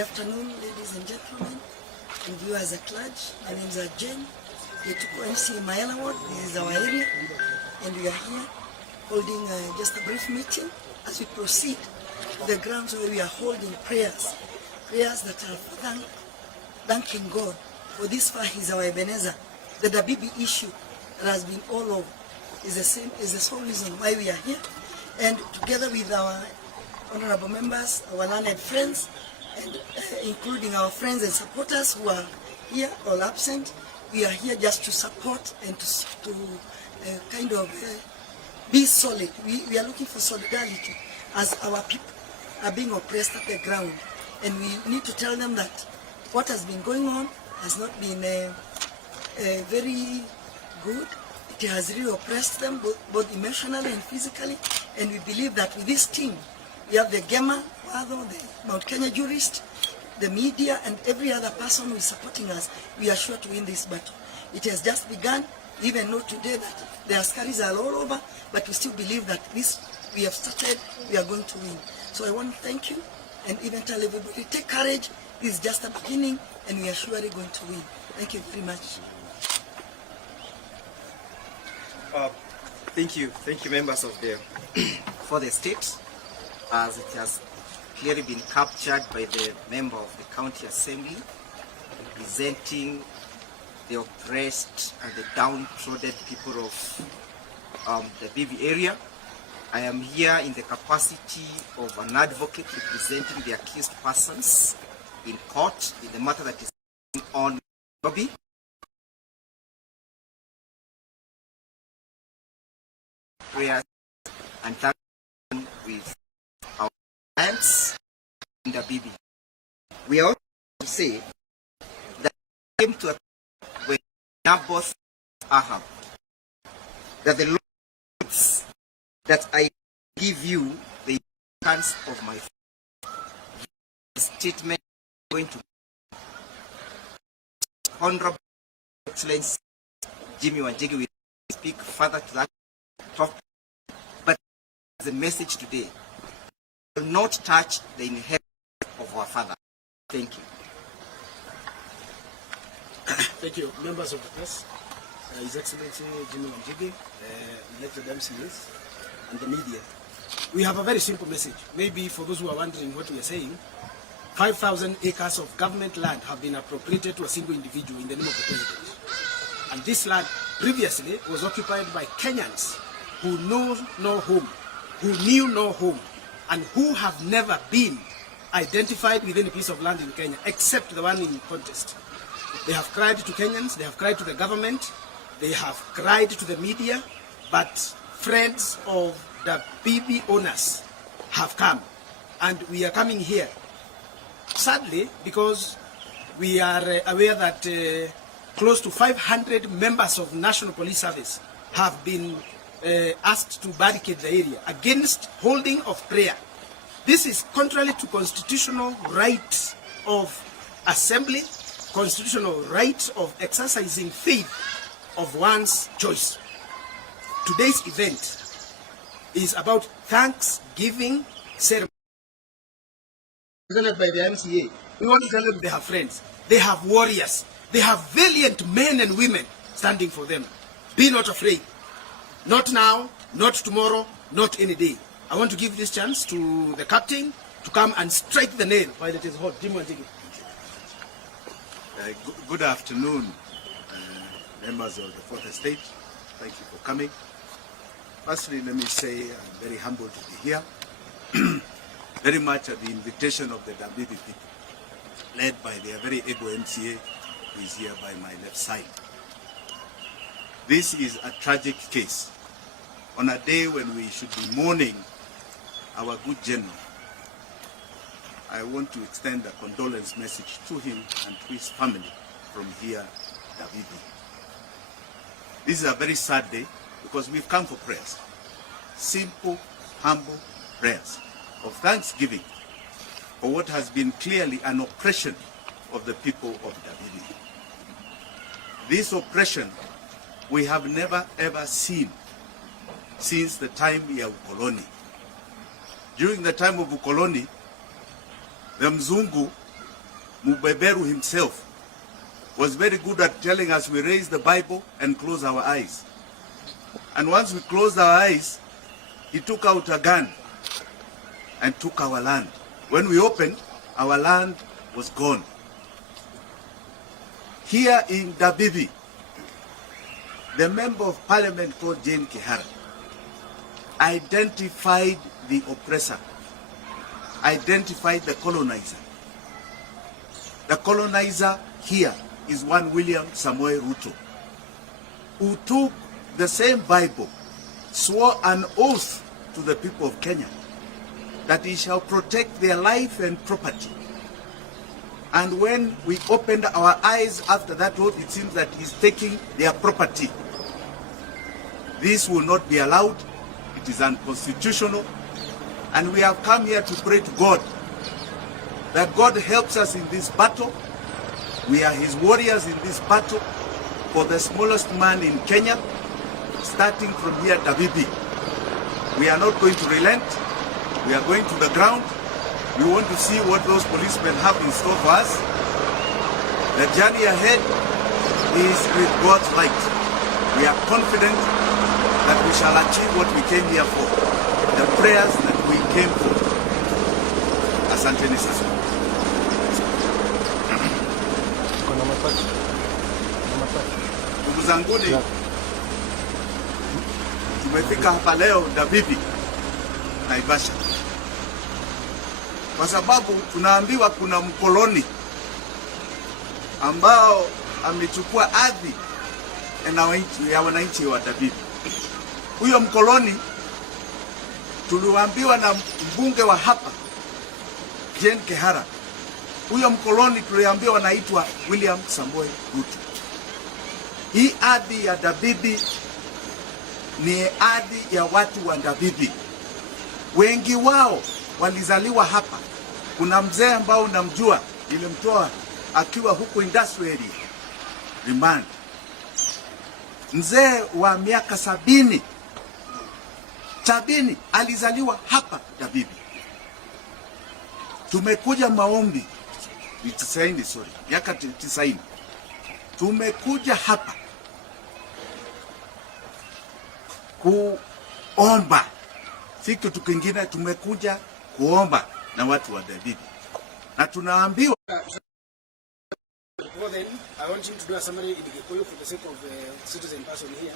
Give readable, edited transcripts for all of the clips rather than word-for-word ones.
afternoon, ladies and gentlemen, and viewers at large. My name is Jane. Yetuko MC Maela Ward. This is our area, and we are here holding just a brief meeting as we proceed to the grounds where we are holding prayers that are thanking God for this far. Is our Ebenezer. The Dabibi issue that has been all over is the sole reason why we are here, and together with our honorable members, our learned friends, and including our friends and supporters who are here or absent, we are here just to support and to kind of be solid. We are looking for solidarity as our people are being oppressed at the ground, and we need to tell them that what has been going on has not been very good. It has really oppressed them both emotionally and physically, and we believe that with this team, we have the Gema, the Mount Kenya jurist, the media, and every other person who is supporting us. We are sure to win this battle. It has just begun. We even know today that the Askaris are all over, but we still believe that this we have started, we are going to win. So I want to thank you and even tell everybody, take courage. This is just a beginning, and we are surely going to win. Thank you very much. Thank you, members of the for the state, as it has clearly been captured by the member of the county assembly, representing the oppressed and the downtrodden people of the Dabibi area. I am here in the capacity of an advocate representing the accused persons in court in the matter that is on Nairobi. Prayers and thanking with our clients in Dabibi. We also say that came to a when Naboth Ahab, that the Lord says that I give you the chance of my statement going to Honorable Excellency Jimmy Wanjigi will speak further to that topic, but the message today will not touch the inheritance of our father. Thank you. Thank you, members of the press, His Excellency Jimmy Wanjigi, elected MCAs, and the media. We have a very simple message. Maybe for those who are wondering what we are saying, 5,000 acres of government land have been appropriated to a single individual in the name of the president. And this land previously was occupied by Kenyans who know no home, who knew no home, and who have never been identified with any piece of land in Kenya except the one in contest. They have cried to Kenyans, they have cried to the government, they have cried to the media, but friends of the Dabibi owners have come, and we are coming here. Sadly, because we are aware that close to 500 members of National Police Service have been asked to barricade the area against holding of prayer. This is contrary to constitutional right of assembly, constitutional right of exercising faith of one's choice. Today's event is about Thanksgiving ceremony presented by the MCA. We want to tell them they have friends, they have warriors, they have valiant men and women standing for them. Be not afraid. Not now, not tomorrow, not any day. I want to give this chance to the captain to come and strike the nail while it is hot. Jim Wanjigi. Good afternoon, members of the Fourth Estate. Thank you for coming. Firstly, let me say I'm very humbled to be here, very much at the invitation of the Dabibi people, led by their very able MCA, who is here by my left side. This is a tragic case. On a day when we should be mourning our good general, I want to extend a condolence message to him and to his family from here, Dabibi. This is a very sad day because we've come for prayers. Simple, humble prayers of thanksgiving for what has been clearly an oppression of the people of Dabibi. This oppression we have never ever seen since the time of ukoloni. During the time of ukoloni, the Mzungu Mubeberu himself was very good at telling us we raise the Bible and close our eyes. And once we closed our eyes, he took out a gun and took our land. When we opened, our land was gone. Here in Dabibi, the member of parliament called Jane Kihara identified the oppressor, identified the colonizer. The colonizer here is one William Samoei Ruto, who took the same Bible, swore an oath to the people of Kenya that he shall protect their life and property. And when we opened our eyes after that oath, it seems that he's taking their property. This will not be allowed. It is unconstitutional. And we have come here to pray to God that God helps us in this battle. We are his warriors in this battle for the smallest man in Kenya, starting from here, Dabibi. We are not going to relent. We are going to the ground. We want to see what those policemen have in store for us. The journey ahead is with God's light. We are confident that we shall achieve what we came here for, the prayers that we came for. Asanteni sana. Ndugu zanguni, tumefika hapa leo Dabibi, Naivasha, kwa sababu tunaambiwa kuna mkoloni ambao amechukua ardhi ya wananchi wa Dabibi. Huyo mkoloni tuliambiwa na mbunge wa hapa Jane Kihara. Huyo mkoloni tuliambiwa anaitwa William Samoei Ruto. Hii ardhi ya Dabibi ni ardhi ya watu wa Dabibi. Wengi wao walizaliwa hapa. Kuna mzee ambao namjua, nilimtoa akiwa huko industrial area Remand. Mzee wa miaka 70 alizaliwa hapa Dabibi. Tumekuja maombi miaka 90. Tumekuja hapa kuomba, si kitu kingine. Tumekuja kuomba na watu wa Dabibi, na tunaambiwa. Before then, I want you to do a summary in Gikuyu for the sake of the citizen person here.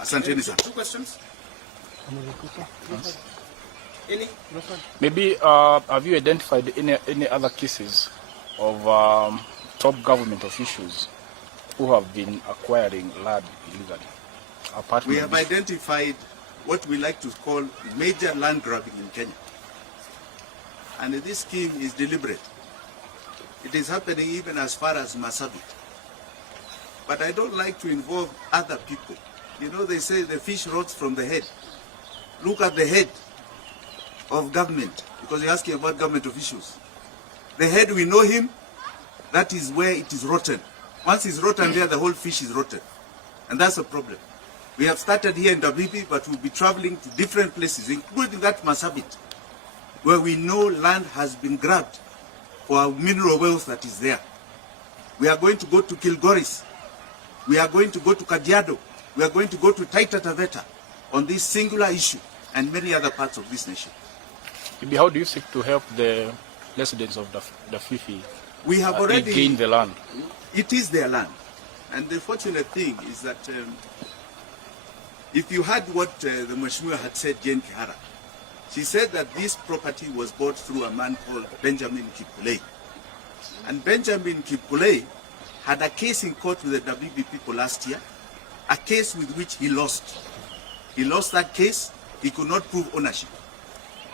Asanteni sana. 2 questions. Any? Maybe have you identified any other cases of top government officials who have been acquiring land illegally? We have identified what we like to call major land grabbing in Kenya. And this scheme is deliberate. It is happening even as far as Marsabit. But I don't like to involve other people. You know, they say the fish rots from the head. Look at the head of government, because you're asking about government officials. The head, we know him. That is where it is rotten. Once it's rotten there, the whole fish is rotten. And that's a problem. We have started here in Dabibi, but we'll be traveling to different places, including that Marsabit, where we know land has been grabbed for our mineral wealth that is there. We are going to go to Kilgoris. We are going to go to Kajiado. We are going to go to Taita Taveta on this singular issue and many other parts of this nation. Maybe how do you seek to help the residents of the Fifi we have already gain the land? It is their land. And the fortunate thing is that if you heard what the Mheshimiwa had said, Jane Kihara, she said that this property was bought through a man called Benjamin Kipkulei. And Benjamin Kipkulei had a case in court with the WB people last year, a case with which he lost. He lost that case. He could not prove ownership.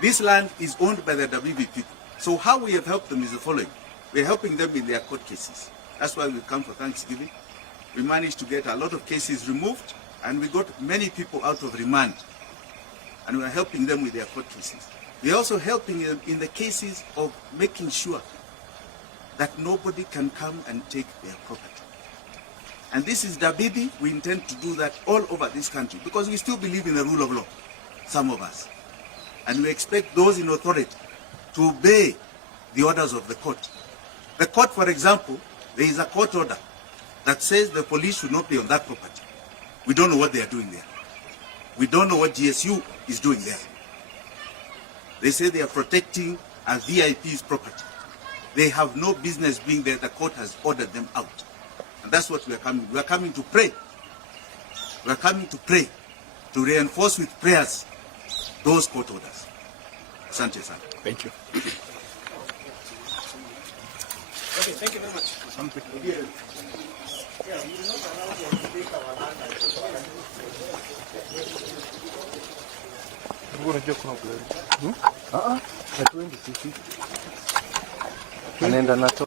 This land is owned by the WB people. So how we have helped them is the following. We're helping them in their court cases. That's why we come for Thanksgiving. We managed to get a lot of cases removed, and we got many people out of remand. And we are helping them with their court cases. We are also helping them in the cases of making sure that nobody can come and take their property. And this is Dabibi. We intend to do that all over this country because we still believe in the rule of law, some of us. And we expect those in authority to obey the orders of the court. The court, for example, there is a court order that says the police should not be on that property. We don't know what they are doing there. We don't know what GSU is doing there. They say they are protecting a VIP's property. They have no business being there. The court has ordered them out. And that's what we are coming. We are coming to pray. We are coming to pray, to reinforce with prayers those court orders. Asante sana. Thank you. Okay, thank you very much. Anaenda nato